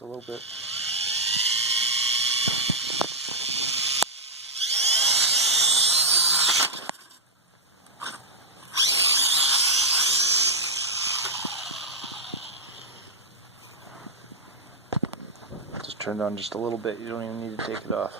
just a little bit. Just turned on just a little bit. You don't even need to take it off.